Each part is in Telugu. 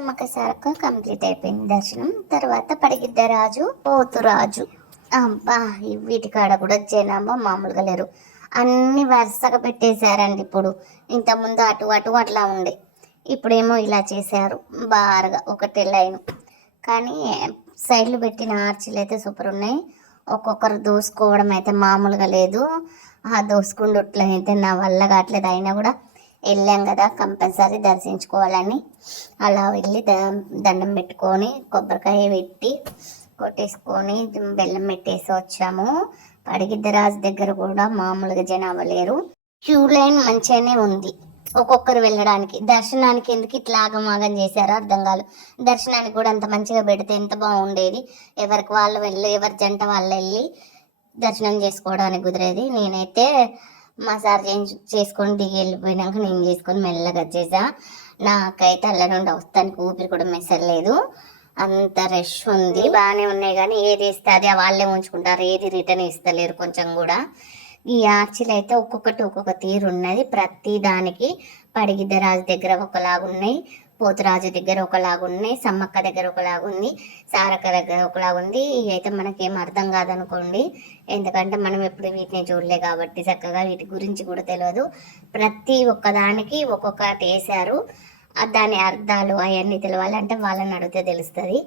నమ్మకసారకం కంప్లీట్ అయిపోయింది దర్శనం. తర్వాత పడిగిద్దరాజు పోతురాజు. అబ్బా వీటి కాడ కూడా జనాభా మామూలుగా లేరు. అన్ని వరుసగా పెట్టేశారండి. ఇప్పుడు ఇంతకుముందు అటు అటు అట్లా ఉండే, ఇప్పుడేమో ఇలా చేశారు బాగా ఒకటే లైన్. కానీ సైడ్లు పెట్టిన ఆర్చిలు అయితే సూపర్ ఉన్నాయి. ఒక్కొక్కరు దోసుకోవడం అయితే మామూలుగా లేదు. ఆ దోసుకుండుట్లో అయితే నా వల్ల కావట్లేదు. అయినా కూడా వెళ్ళాం కదా, కంపల్సరీ దర్శించుకోవాలని అలా వెళ్ళి దండం పెట్టుకొని కొబ్బరికాయ పెట్టి కొట్టేసుకొని బెల్లం పెట్టేసి వచ్చాము. పడిగిద్దరాజు దగ్గర కూడా మామూలుగా జనాభా లేరు. క్యూ లైన్ మంచిగానే ఉంది ఒక్కొక్కరు వెళ్ళడానికి. దర్శనానికి ఎందుకు ఇట్లా ఆగమాగం చేశారో అర్థం కాదు. దర్శనానికి కూడా అంత మంచిగా పెడితే ఎంత బాగుండేది. ఎవరికి వాళ్ళు వెళ్ళి ఎవరి జంట వాళ్ళు వెళ్ళి దర్శనం చేసుకోవడానికి కుదిరేది. నేనైతే మా సార్ చేసుకొని దిగి వెళ్ళిపోయినాక నేను చేసుకొని మెల్లగా వచ్చేసా. నాకైతే అల్ల నుండి వస్తానికి ఊపిరి కూడా మెసలేదు. అంత రష్ ఉంది. బాగానే ఉన్నాయి కానీ ఏది ఇస్తే అది వాళ్ళే ఉంచుకుంటారు, ఏది రిటర్న్ ఇస్తలేరు కొంచెం కూడా. ఈ ఆర్చిలు అయితే ఒక్కొక్కటి ఒక్కొక్క తీరు ఉన్నది. ప్రతి దానికి పడిగిద్దరాజు దగ్గర ఒకలాగున్నాయి, పోతురాజు దగ్గర ఒకలాగున్నాయి, సమ్మక్క దగ్గర ఒకలాగుంది, సారక్క దగ్గర ఒకలాగుంది. ఇవి అయితే మనకేం అర్థం కాదనుకోండి, ఎందుకంటే మనం ఎప్పుడు వీటిని చూడలే కాబట్టి చక్కగా వీటి గురించి కూడా తెలియదు. ప్రతి ఒక్కదానికి ఒక్కొక్కటి వేశారు. దాని అర్థాలు అవన్నీ తెలియాలంటే వాళ్ళని అడిగితే తెలుస్తుంది.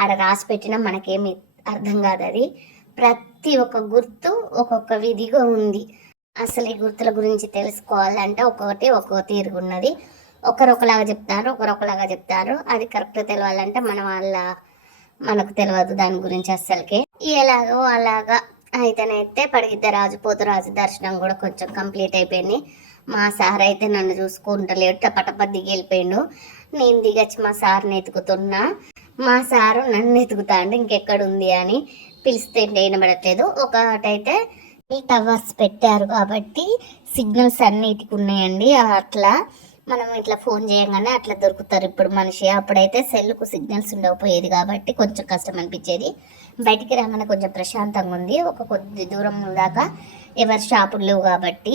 ఆడ రాసి పెట్టినా మనకేమి అర్థం కాదు. అది ప్రతి ఒక్క గుర్తు ఒక్కొక్క విధిగా ఉంది. అసలు ఈ గుర్తుల గురించి తెలుసుకోవాలంటే ఒక్కొక్కటి ఒక్కొక్క తీరుగున్నది. ఒకరొకలాగా చెప్తారు, ఒకరొకలాగా చెప్తారు. అది కరెక్ట్ తెలియాలంటే మనకు తెలియదు దాని గురించి అస్సలకే. ఎలాగో అలాగా అయితేనైతే పడిగిద్దరాజు పోతురాజు దర్శనం కూడా కొంచెం కంప్లీట్ అయిపోయింది. మా సార్ అయితే నన్ను చూసుకుంటలేడు, టపటప దిగి వెళ్ళిపోయిండు. నేను దిగచ్చి మా సార్ని ఎతుకుతున్నా. మా సారు నన్ను ఎతుకుతాండు ఇంకెక్కడుంది అని. పిలిస్తే వినబడట్లేదు. ఒకటైతే ఈ టవర్స్ పెట్టారు కాబట్టి సిగ్నల్స్ అన్నిటికి ఉన్నాయండి. అట్లా మనం ఇట్లా ఫోన్ చేయగానే అట్లా దొరుకుతారు ఇప్పుడు మనిషి. అప్పుడైతే సెల్కు సిగ్నల్స్ ఉండకపోయేది కాబట్టి కొంచెం కష్టం అనిపించేది. బయటికి రాగానే కొంచెం ప్రశాంతంగా ఉంది. ఒక కొద్ది దూరం దాకా ఎవరి షాపులు లేవు కాబట్టి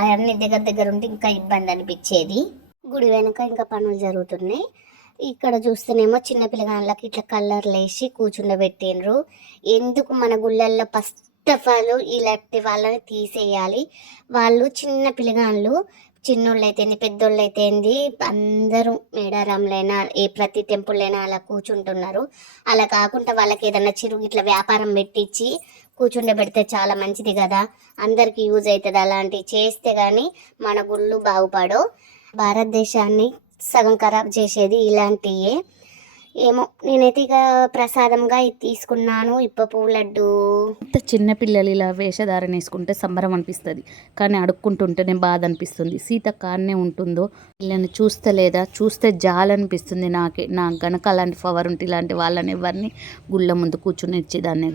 అవన్నీ దగ్గర దగ్గర ఉంటే ఇంకా ఇబ్బంది అనిపించేది. గుడి వెనుక ఇంకా పనులు జరుగుతున్నాయి. ఇక్కడ చూస్తేనేమో చిన్న పిల్లగాళ్ళకి ఇట్లా కలర్లు వేసి కూర్చుండబెట్టిండ్రు. ఎందుకు మన గుళ్ళల్లో ఫస్ట్ ఆఫ్ ఆల్ ఇలాంటి వాళ్ళని తీసేయాలి. వాళ్ళు చిన్న పిల్లగాళ్ళు, చిన్నోళ్ళు అయితేంది పెద్దోళ్ళు అయితేంది అందరూ మేడారంలైనా ఏ ప్రతి టెంపుల్లైనా అలా కూర్చుంటున్నారు. అలా కాకుండా వాళ్ళకి ఏదన్నా చిరుగు ఇట్లా వ్యాపారం పెట్టించి కూర్చుండబెడితే చాలా మంచిది కదా, అందరికి యూజ్ అవుతుంది. అలాంటివి చేస్తే కానీ మన గుళ్ళు బాగుపడవు. భారతదేశాన్ని సగం ఖరాబ్ చేసేది ఇలాంటివే. ఏమో నేనైతే ఇక ప్రసాదంగా ఇది తీసుకున్నాను, ఇప్ప పువ్వు లడ్డు. చిన్నపిల్లలు ఇలా వేషధారణ వేసుకుంటే సంబరం అనిపిస్తుంది, కానీ అడుక్కుంటుంటేనే బాధ అనిపిస్తుంది. సీత కాడనే ఉంటుందో వీళ్ళని చూస్తలేదా, చూస్తే జాలనిపిస్తుంది. నాకు గనక అలాంటి పవర్ ఉంటే ఇలాంటి వాళ్ళని ఎవరిని గుళ్ళ ముందు కూర్చుని ఇచ్చేదాన్ని.